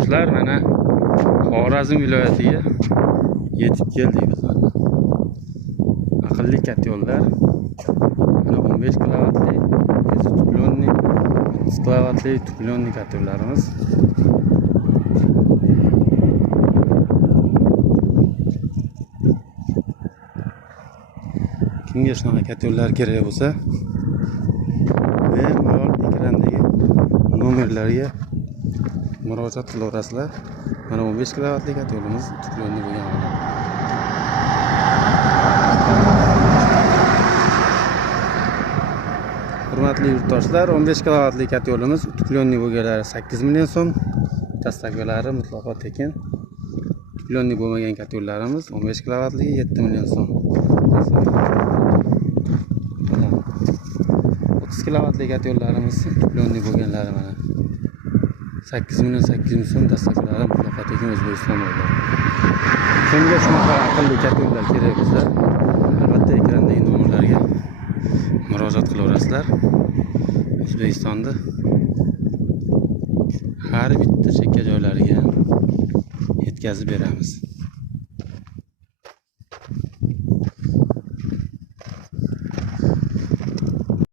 yurtdoshlar, mana Xorazm viloyatiga yetib keldik biz mana. Aqlli kat yo'llar. Mana 15 kilovatli, tuplonni, 30 kilovatli tuplonni kat yo'llarimiz. Kimga shunaqa kat yo'llar kerak bo'lsa, bemalol ekrandagi nomerlarga murojaat qilaverasizlar. Mana 15 kilovatli kat yo'limiz tuplonni bo'lgan. Hurmatli yurtdoshlar, 15 kilovatli kat yo'limiz tuplonni bo'lganlari 8 million so'm, dastaklari mutlaqo tekin. Tuplonni bo'lmagan kat yo'llarimiz 15 kilovatligi 7 million so'm. 30 kilovatli kat yo'llarimiz tuplonni bo'lganlari mana 8 million 800 so'm, dastaklari mutlaqo tekin O'zbekiston bo'ylab. Kimga shunaqa aqlli kat yo'llar kerak bo'lsa, albatta ekrandagi nomerlarga murojaat qilaverasizlar. O'zbekistonda har bitta chekka joylariga yetkazib beramiz.